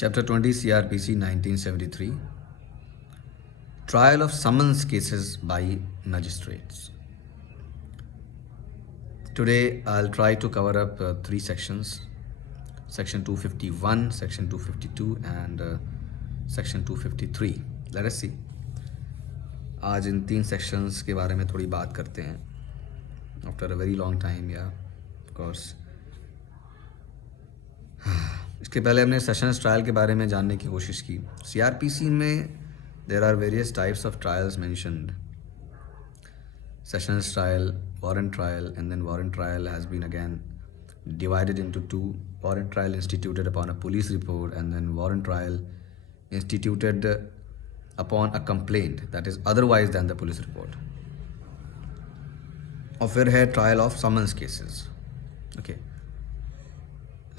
Chapter 20 CRPC 1973 Trial of Summons Cases by Magistrates. Today I'll try to cover up three sections: Section 251, Section 252 and Section 253. Let us see. आज इन तीन sections के बारे में थोड़ी बात करते हैं after a very long time. या ऑफ कोर्स इसके पहले हमने सेशंस ट्रायल के बारे में जानने की कोशिश की. सीआरपीसी में there are various types of trials mentioned. Sessions trial, warrant trial, and then warrant trial has been again divided into two: warrant trial instituted upon a police report, and then warrant trial instituted upon a complaint that is otherwise than the police report. और फिर है trial of summons cases. Okay,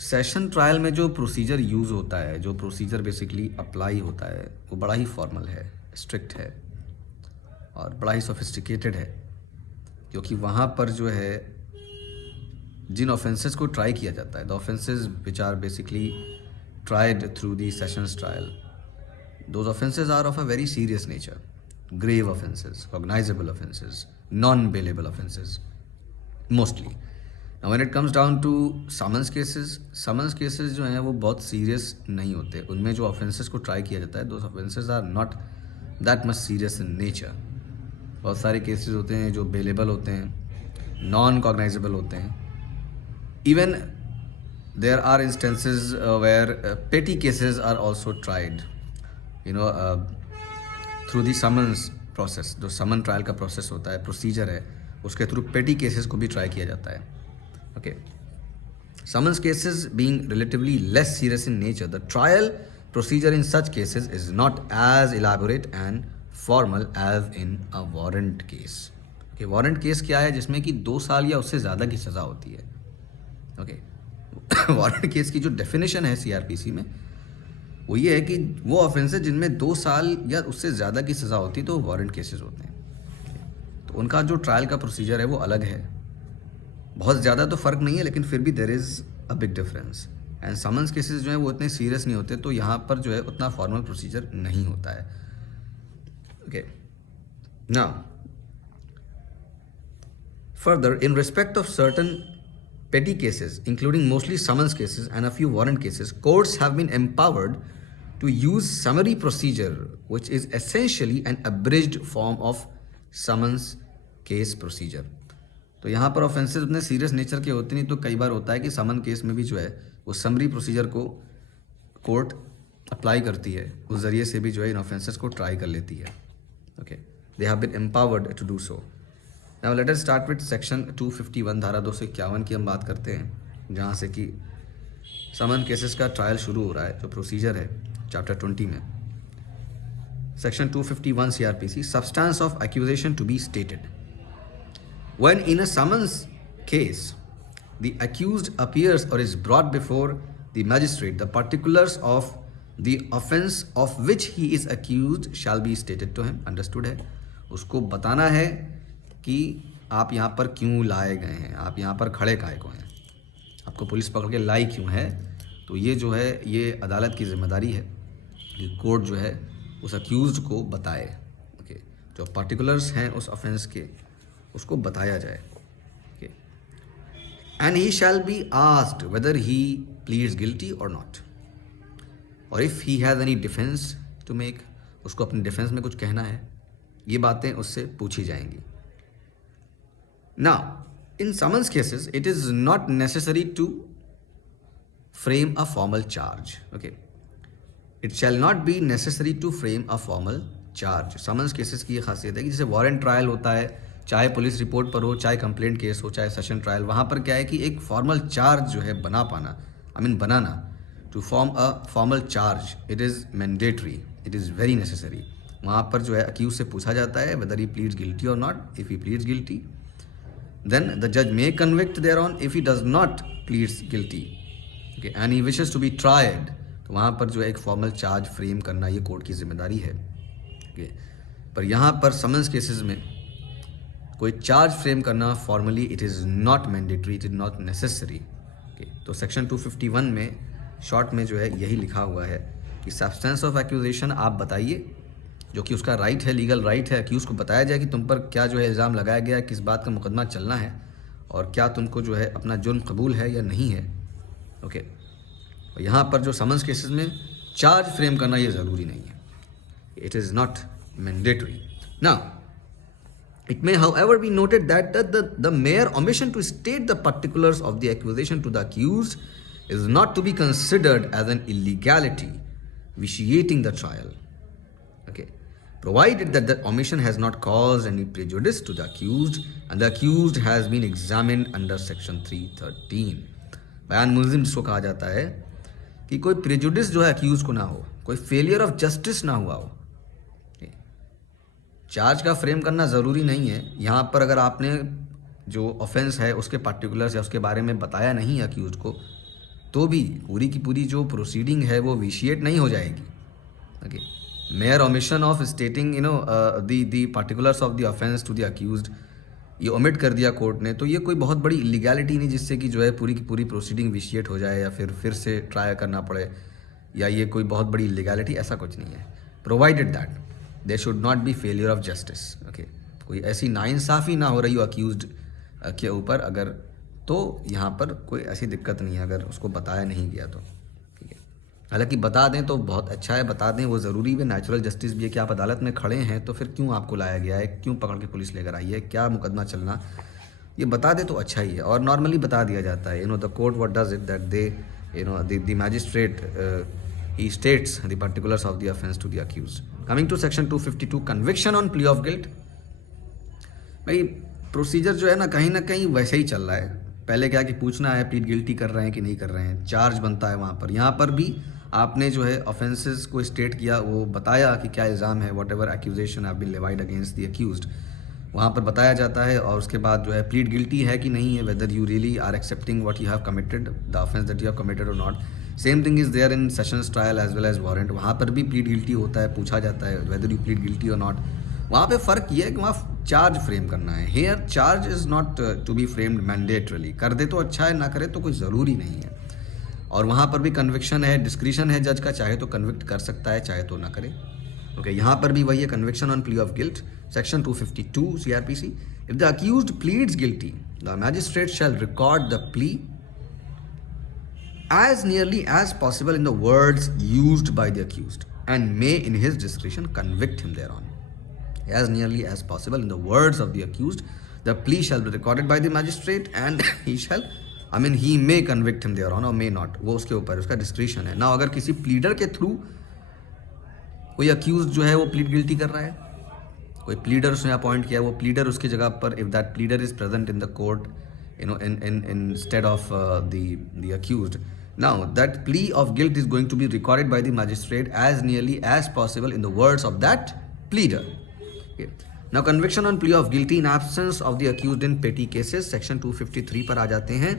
session trial में जो procedure use होता है, जो procedure basically apply होता है, वो बड़ा ही फॉर्मल है, स्ट्रिक्ट है और बड़ा ही सोफिस्टिकेटेड है. क्योंकि वहाँ पर जो है जिन ऑफेंसेस को ट्राई किया जाता है, the offences which are basically tried through the sessions trial, those offences are of a very serious nature. Grave offences, cognizable offences, non bailable offences mostly. Now when it comes down to summons cases जो हैं वो बहुत serious नहीं होते. उनमें जो offences को try किया जाता है, those offenses are not that much serious in nature. बहुत सारे केसेस होते हैं जो बेलेबल होते हैं, नॉन कॉग्नाइजेबल होते हैं. Even there are instances where petty cases are also tried, you know, through the summons process. जो समन ट्रायल का प्रोसेस होता है, प्रोसीजर है, उसके थ्रू पेटी केसेस को भी ट्राई किया जाता है. Okay. Summons cases being relatively less serious in nature, the trial procedure in such cases is not as elaborate and formal as in a warrant case. Okay, warrant case क्या है? जिसमें कि 2 साल या उससे ज़्यादा की सज़ा होती है. Okay. वारंट केस की जो डेफिनेशन है सीआरपीसी में, वो ये है कि वो ऑफेंस है जिनमें 2 साल या उससे ज़्यादा की सज़ा होती है, तो वारंट केसेस होते हैं. तो उनका जो ट्रायल का प्रोसीजर है वो अलग है. बहुत ज़्यादा तो फ़र्क नहीं है, लेकिन फिर भी there is a big difference. And summons cases जो है वो इतने सीरियस नहीं होते, तो यहाँ पर जो है उतना फॉर्मल प्रोसीजर नहीं होता है. Okay, now further, in respect of certain petty cases, including mostly summons cases and a few warrant cases, courts have been empowered to use summary procedure, which is essentially an abridged form of summons case procedure. तो यहाँ पर offences उतने serious nature के होते नहीं, तो कई बार होता है कि समन केस में भी जो है वो समरी प्रोसीजर को कोर्ट अप्लाई करती है, उस ज़रिए से भी जो है इन ऑफेंसेस को ट्राई कर लेती है. Okay, they have been empowered to do so. Now let us start with section 251, धारा 251 की हम बात करते हैं, जहाँ से कि समन केसेस का ट्रायल शुरू हो रहा है. जो प्रोसीजर है चैप्टर 20 में, section 251 CRPC, substance of accusation to be stated. When in a summons case, the accused appears or is brought before the magistrate, the particulars of the offence of which he is accused shall be stated to him. Understood है? उसको बताना है कि आप यहाँ पर क्यों लाए गए हैं, आप यहाँ पर खड़े काहे को हैं, आपको पुलिस पकड़ के लाई क्यों है. तो ये जो है ये अदालत की जिम्मेदारी है कि कोर्ट जो है उस अक्यूज़ड को बताए. ओके, जो पार्टिकुलर्स हैं उस ऑफेंस के, उसको बताया जाए. And he shall be asked whether he pleads guilty और नॉट, और if he has any defence to make, उसको अपने डिफेंस में कुछ कहना है, ये बातें उससे पूछी जाएंगी. Now in summons cases it is not necessary to frame a formal charge. Okay, it shall not be necessary to frame a formal charge. Summons cases की ये खासियत है कि जैसे वारंट ट्रायल होता है, चाहे पुलिस रिपोर्ट पर हो, चाहे कंप्लेंट केस हो, चाहे सेशन ट्रायल, वहाँ पर क्या है कि एक फॉर्मल चार्ज जो है बना पाना, बनाना, to form a formal charge, it is mandatory, it is very necessary. वहाँ पर जो है अक्यूज से पूछा जाता है वेदर ही प्लीड्स गिल्टी और not. If he pleads guilty, then the जज may convict thereon. If he does not pleads guilty, okay, and he wishes to be tried, तो वहाँ पर जो है एक फॉर्मल चार्ज फ्रेम करना ये कोर्ट की जिम्मेदारी है. ओके, पर यहाँ पर समन्स केसेस में कोई चार्ज फ्रेम करना formally it is not mandatory, it is not necessary. तो सेक्शन 251 में शॉर्ट में जो है यही लिखा हुआ है कि सब्सटेंस ऑफ एक्यूजेशन आप बताइए, जो कि उसका राइट है, लीगल राइट है, कि उसको बताया जाए कि तुम पर क्या जो है इल्ज़ाम लगाया गया है, किस बात का मुकदमा चलना है और क्या तुमको जो है अपना जुर्म कबूल है या नहीं है। ओके, और यहाँ पर जो समन्स केसेस में चार्ज फ्रेम करना ये ज़रूरी नहीं है, it is not mandatory. Now it may however be noted that the mere omission to state the particulars of the accusation to the accused is not to be considered as an illegality vitiating the trial. Okay, provided that the omission has not caused any prejudice to the accused and the accused has been examined under section 313. बयान मुल्जिम जिसको कहा जाता है कि कोई prejudice जो है accused को ना हो, कोई फेलियर ऑफ जस्टिस ना हुआ हो। चार्ज का फ्रेम करना ज़रूरी नहीं है। यहाँ पर अगर आपने जो ऑफेंस है उसके पार्टिकुलर्स या उसके बारे में बताया नहीं है अक्यूज को, तो भी पूरी की पूरी जो प्रोसीडिंग है वो विशिएट नहीं हो जाएगी। Okay, mere omission of stating the particulars of the offence to the accused, ये ओमिट कर दिया कोर्ट ने, तो ये कोई बहुत बड़ी इलीगैलिटी नहीं जिससे कि जो है पूरी की पूरी प्रोसीडिंग विशिएट हो जाए या फिर से ट्राई करना पड़े, या ये कोई बहुत बड़ी इलीगैलिटी, ऐसा कुछ नहीं है। Provided that there should not be failure of justice. Okay, कोई ऐसी नाइंसाफ़ी ना हो रही हो अक्यूज्ड के ऊपर, अगर तो यहाँ पर कोई ऐसी दिक्कत नहीं है अगर उसको बताया नहीं गया तो। ठीक है, हालांकि बता दें तो बहुत अच्छा है, बता दें वो ज़रूरी भी, नेचुरल जस्टिस भी है कि आप अदालत में खड़े हैं तो फिर क्यों आपको लाया गया है, क्यों पकड़ के पुलिस लेकर आई है, क्या मुकदमा चलना, ये बता दे तो अच्छा ही है। और नॉर्मली बता दिया जाता है, the court what does it that they the magistrate he states the particulars of the offense to the accused. Coming to section 252, conviction on plea of guilt. भाई प्रोसीजर जो है ना कहीं वैसे ही चल रहा है। पहले क्या कि पूछना है प्लीड गिल्टी कर रहे हैं कि नहीं कर रहे हैं, चार्ज बनता है वहाँ पर। यहाँ पर भी आपने जो है ऑफेंसेस को स्टेट किया, वो बताया कि क्या इल्ज़ाम है, whatever accusation have been levied against the accused, वहाँ पर बताया जाता है। और उसके बाद जो है प्लीड गिल्टी है कि नहीं है, whether you really are accepting what you have committed, the offence that you have committed और not. Same thing is there in sessions trial as well as warrant, वहाँ पर भी प्लीड गिल्टी होता है, पूछा जाता है वेदर यू प्लीड गिल्टी और नॉट। वहाँ पे फ़र्क ये है कि वहाँ चार्ज फ्रेम करना है, here charge is not to be framed mandatorily. कर दे तो अच्छा है, ना करे तो कोई ज़रूरी नहीं है। और वहाँ पर भी कन्विक्शन है, डिस्क्रिशन है जज का, चाहे तो कन्विक्ट कर सकता है, चाहे तो ना करे। ओके, यहाँ पर भी वही है, conviction on plea of guilt, section 252 CRPC। If the accused pleads guilty, the magistrate shell record the plea as nearly as possible in the words used by the accused and may in his discretion convict him thereon. As nearly as possible in the words of the accused, the plea shall be recorded by the magistrate and he may convict him thereon or may not, वो उसके ऊपर उसका discretion है ना। अगर किसी pleader के through कोई अक्यूज जो है वो प्लीड गिल्टी कर रहा है, कोई प्लीडर उसने अपॉइंट किया, वो प्लीडर उसकी जगह पर, if that pleader is present in the court instead of the accused, now that plea of guilt is going to be recorded by the magistrate as nearly as possible in the words of that pleader. Okay. Now conviction on plea of guilty in absence of the accused in petty cases, section 253 पर आ जाते हैं।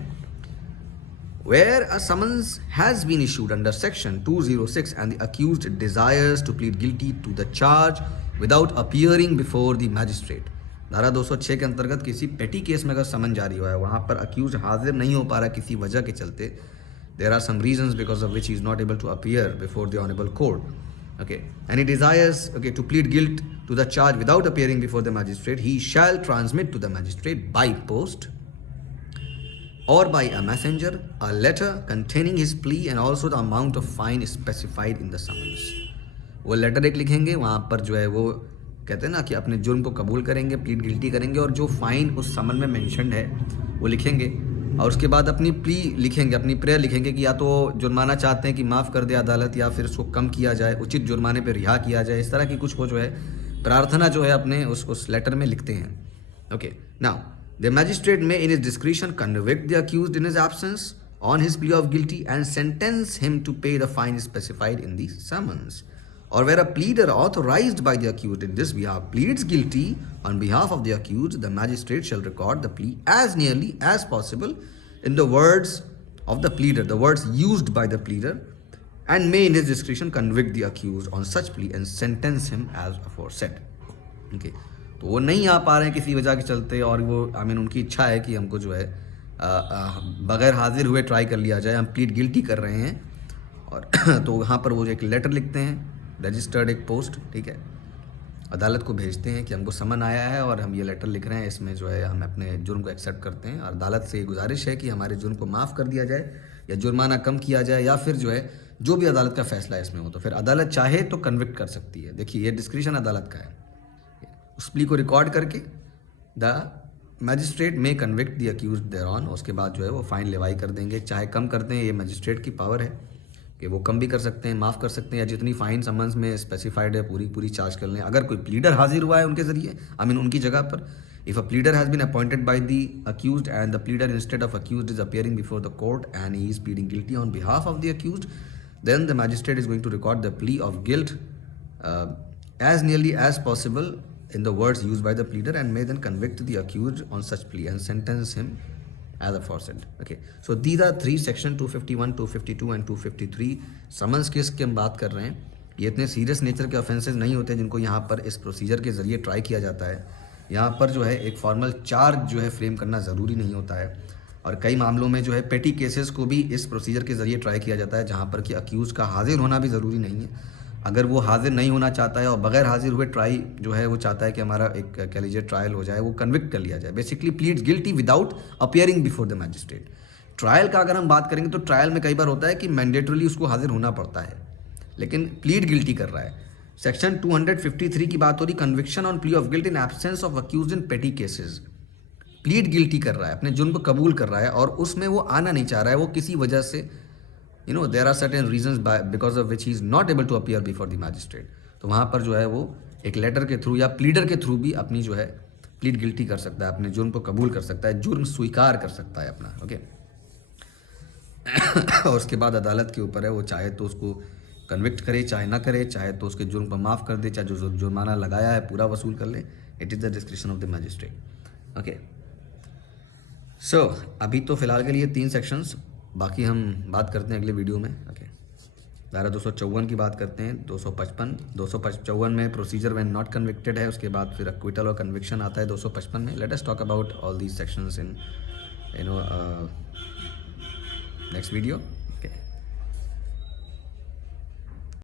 Where a summons has been issued under section 206 and the accused desires to plead guilty to the charge without appearing before the magistrate, धारा 206 के अंतर्गत किसी पेटी case में अगर समन जारी हुआ है, वहाँ पर अक्यूज हाजिर नहीं हो पा रहा किसी वजह के चलते, there are some reasons because of which he is not able to appear before the honourable court, okay, and he desires to plead guilt to the charge without appearing before the magistrate, he shall transmit to the magistrate by post or by a messenger a letter containing his plea and also the amount of fine specified in the summons. वो letter एक लिखेंगे, वहाँ पर जो है वो कहते हैं ना कि अपने जुर्म को कबूल करेंगे, प्लीड गिल्टी करेंगे, और जो फाइन उस समन में मेंशन्ड है वो लिखेंगे, और उसके बाद अपनी प्ली लिखेंगे, अपनी प्रेयर लिखेंगे कि या तो जुर्माना चाहते हैं कि माफ़ कर दे अदालत, या फिर उसको कम किया जाए, उचित जुर्माने पर रिहा किया जाए, इस तरह की कुछ वो जो है प्रार्थना जो है अपने उस लेटर में लिखते हैं। Okay, now the magistrate may in his discretion convict the accused in his absence on his plea of guilty and sentence him to pay the fine specified in the summons. Or where a pleader authorized by the accused in this behalf pleads guilty on behalf of the accused, the magistrate shall record the plea as nearly as possible in the words of the pleader, the words used by the pleader, and may in his discretion convict the accused on such plea and sentence him as aforesaid. Okay. तो वो नहीं आ पा रहे हैं किसी वजह के चलते, और वो उनकी इच्छा है कि हमको जो है बग़ैर हाजिर हुए ट्राई कर लिया जाए, हम प्लीड गिल्टी कर रहे हैं, और तो वहाँ पर वो एक लेटर लिखते हैं, रजिस्टर्ड एक पोस्ट, ठीक है, अदालत को भेजते हैं कि हमको समन आया है और हम ये लेटर लिख रहे हैं, इसमें जो है हम अपने जुर्म को एक्सेप्ट करते हैं और अदालत से ये गुजारिश है कि हमारे जुर्म को माफ़ कर दिया जाए या जुर्माना कम किया जाए, या फिर जो है जो भी अदालत का फैसला है इसमें हो, तो फिर अदालत चाहे तो कन्विक्ट कर सकती है। देखिए ये डिस्क्रिशन अदालत का है। उस प्ली को रिकॉर्ड करके the magistrate may convict the accused thereon, उसके बाद जो है वो फाइन लेवाई कर देंगे, चाहे कम कर दें, ये मैजिस्ट्रेट की पावर है कि वो कम भी कर सकते हैं, माफ़ कर सकते हैं, या जितनी फ़ाइन समन्स में स्पेसिफाइड है पूरी चार्ज कर लें। अगर कोई प्लीडर हाजिर हुआ है उनके ज़रिए, उनकी जगह पर, if a pleader has been appointed by the accused and the pleader instead of accused is appearing before the court and he is pleading guilty on behalf of the accused, then the magistrate is going to record the plea of guilt as nearly as possible in the words used by the pleader and may then convict the accused on such plea and sentence him as aforesaid. Okay, so these are three section 251, 252 and 253 summons case की हम बात कर रहे हैं। ये इतने serious nature के offences नहीं होते जिनको यहाँ पर इस प्रोसीजर के ज़रिए ट्राई किया जाता है। यहाँ पर जो है एक फॉर्मल चार्ज जो है फ्रेम करना ज़रूरी नहीं होता है, और कई मामलों में जो है पेटी केसेस को भी इस प्रोसीजर के ज़रिए ट्राई किया जाता है, जहाँ पर कि अक्यूज़ का हाजिर होना भी ज़रूरी नहीं है। अगर वो हाजिर नहीं होना चाहता है और बगैर हाजिर हुए ट्राई जो है वो चाहता है कि हमारा एक कह लीजिए ट्रायल हो जाए, वो कन्विक्ट कर लिया जाए, basically pleads guilty without appearing before the magistrate. Trial का अगर हम बात करेंगे तो ट्रायल में कई बार होता है कि मैंडेटरली उसको हाजिर होना पड़ता है, लेकिन प्लीड गिल्टी कर रहा है। सेक्शन 253 की बात हो रही, conviction on plea of guilt in absence of accused इन पेटी केसेस। प्लीड गिल्टी कर रहा है, अपने जुर्म को कबूल कर रहा है और उसमें वो आना नहीं चाह रहा है, वो किसी वजह से there are certain reasons because of which he is not able to appear before the magistrate, तो वहाँ पर जो है वो एक लेटर के थ्रू या प्लीडर के थ्रू भी अपनी जो है प्लीड गिल्टी कर सकता है, अपने जुर्म को कबूल कर सकता है, जुर्म स्वीकार कर सकता है अपना। ओके और उसके बाद अदालत के ऊपर है, वो चाहे तो उसको कन्विक्ट करे, चाहे ना करे, चाहे तो उसके जुर्म को माफ़ कर दे, चाहे जो जुर्माना लगाया है पूरा वसूल कर ले। It is the description of the magistrate. Okay so अभी तो फ़िलहाल के लिए 3 सेक्शंस, बाकी हम बात करते हैं अगले वीडियो में। ओके धारा 254 की बात करते हैं, 255 में प्रोसीजर व्हेन नॉट कन्विक्टेड है, उसके बाद फिर अक्विटल और कन्विक्शन आता है 255 में। Let us talk about all these sections in next video.